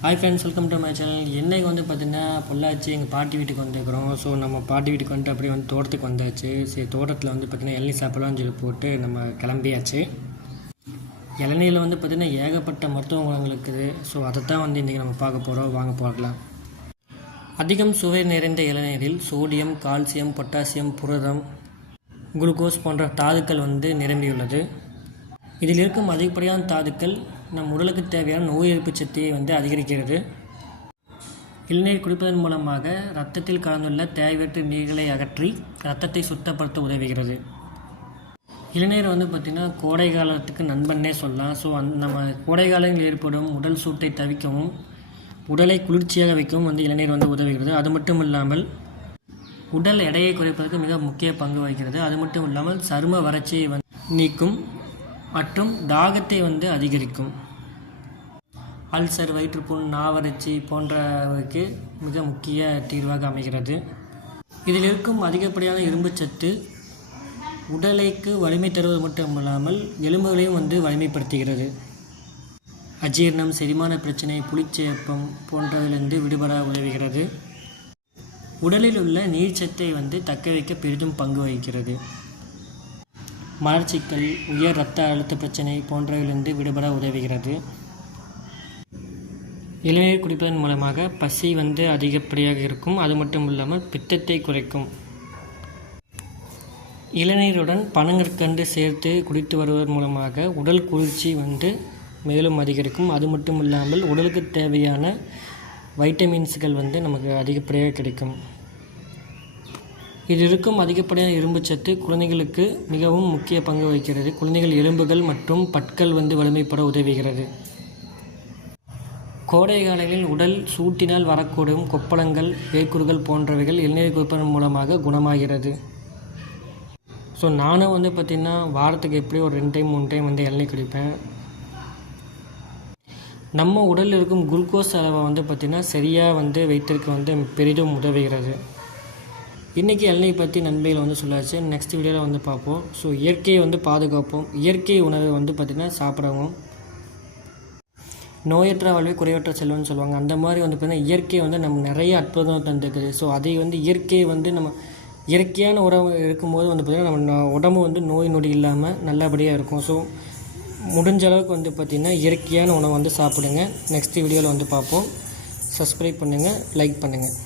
Hi friends, welcome to my channel. இன்றைக்கி வந்து பார்த்திங்கன்னா பொள்ளாச்சி எங்கள் பாட்டி வீட்டுக்கு வந்துருக்குறோம். ஸோ நம்ம பாட்டி வீட்டுக்கு வந்துட்டு அப்படியே வந்து தோட்டத்துக்கு வந்தாச்சு. சரி, தோட்டத்தில் வந்து பார்த்திங்கன்னா இளநீர் சாப்பிடலாம்னு சொல்லி போட்டு நம்ம கிளம்பியாச்சு. இளநீரில் வந்து பார்த்திங்கன்னா ஏகப்பட்ட மருத்துவ குணங்கள் இருக்குது. ஸோ அதைத்தான் வந்து இன்றைக்கி நம்ம பார்க்க போகிறோம். வாங்க பார்க்கலாம். அதிகம் சுவை நிறைந்த இளநீரில் சோடியம், கால்சியம், பொட்டாசியம், புரதம், குளுக்கோஸ் போன்ற தாதுக்கள் வந்து நிரம்பியுள்ளது. இதில் இருக்கும் அதிகப்படியான தாதுக்கள் நம் உடலுக்கு தேவையான நோய் எதிர்ப்பு சக்தியை வந்து அதிகரிக்கிறது. இளநீர் குடிப்பதன் மூலமாக இரத்தத்தில் கலந்துள்ள தேவையற்ற நீர்களை அகற்றி இரத்தத்தை சுத்தப்படுத்த உதவுகிறது. இளநீர் வந்து பார்த்திங்கன்னா கோடை காலத்துக்கு நண்பன்னே சொல்லலாம். ஸோ நம்ம கோடை காலங்களில் ஏற்படும் உடல் சூட்டை தவிக்கவும் உடலை குளிர்ச்சியாக வைக்கவும் வந்து இளநீர் வந்து உதவுகிறது. அது மட்டும் இல்லாமல் உடல் எடையை குறைப்பதற்கு மிக முக்கிய பங்கு வகிக்கிறது. அது மட்டும் இல்லாமல் சரும வறட்சியை வந்து நீக்கும் மற்றும் தாகத்தை வந்து அதிகரிக்கும். அல்சர், வயிற்றுப்புண், நாவறட்சி போன்றவைக்கு மிக முக்கிய தீர்வாக அமைகிறது. இதில் இருக்கும் அதிகப்படியான இரும்புச்சத்து உடலுக்கு வலிமை தருவது மட்டும் இல்லாமல் எலும்புகளையும் வந்து வலிமைப்படுத்துகிறது. அஜீரணம், செரிமான பிரச்சனை, புளிச்சேப்பம் போன்றதிலிருந்து விடுபட உதவுகிறது. உடலில் உள்ள நீர்ச்சத்தை வந்து தக்க வைக்க பெரிதும் பங்கு வகிக்கிறது. மலர்ச்சிக்கல், உயர் இரத்த அழுத்த பிரச்சனை போன்றவையிலிருந்து விடுபட உதவுகிறது. இளநீர் குடிப்பதன் மூலமாக பசி வந்து அதிகப்படியாக இருக்கும். அது மட்டும் இல்லாமல் பித்தத்தை குறைக்கும். இளநீருடன் பனங்கற்கண்டு சேர்த்து குடித்து வருவதன் மூலமாக உடல் குளிர்ச்சி வந்து மேலும் அதிகரிக்கும். அது மட்டும் இல்லாமல் உடலுக்கு தேவையான வைட்டமின்ஸ்கள் வந்து நமக்கு அதிகப்படியாக கிடைக்கும். இது இருக்கும் அதிகப்படியான இரும்புச்சத்து குழந்தைகளுக்கு மிகவும் முக்கிய பங்கு வகிக்கிறது. குழந்தைகள் எலும்புகள் மற்றும் பற்கள் வந்து வலிமைப்பட உதவுகிறது. கோடை காலங்களில் உடல் சூட்டினால் வரக்கூடும் கொப்பளங்கள், வேர்க்குறுகள் போன்றவைகள் இளநீர் குடிப்பதன் மூலமாக குணமாகிறது. ஸோ நானும் வந்து பார்த்திங்கன்னா வாரத்துக்கு எப்படியும் ஒரு 2 டைம் 3 டைம் வந்து இளநீர் குடிப்பேன். நம்ம உடலில் இருக்கும் குளுக்கோஸ் அளவை வந்து பார்த்திங்கன்னா சரியாக வந்து வைத்திருக்க வந்து பெரிதும் உதவுகிறது. இன்றைக்கி இளநீர் பற்றி நன்மைகளை வந்து சொல்லாச்சு. நெக்ஸ்ட் வீடியோவில் வந்து பார்ப்போம். ஸோ இயற்கையை வந்து பாதுகாப்போம். இயற்கை உணவை வந்து பார்த்திங்கன்னா சாப்பிடவும். நோயற்ற வாழ்வே குறைவற்ற செல்வம்னு சொல்லுவாங்க. அந்த மாதிரி வந்து பார்த்திங்கன்னா இயற்கை வந்து நம்ம நிறைய அற்புதம் தந்துருக்குது. ஸோ அதை வந்து இயற்கையை வந்து நம்ம இயற்கையான உணவு இருக்கும்போது வந்து பார்த்திங்கன்னா நம்ம உடம்பு வந்து நோய் நொடி இல்லாமல் நல்லபடியாக இருக்கும். ஸோ முடிஞ்ச அளவுக்கு வந்து பார்த்திங்கன்னா இயற்கையான உணவு வந்து சாப்பிடுங்க. நெக்ஸ்ட் வீடியோவில் வந்து பார்ப்போம். சப்ஸ்கிரைப் பண்ணுங்கள், லைக் பண்ணுங்கள்.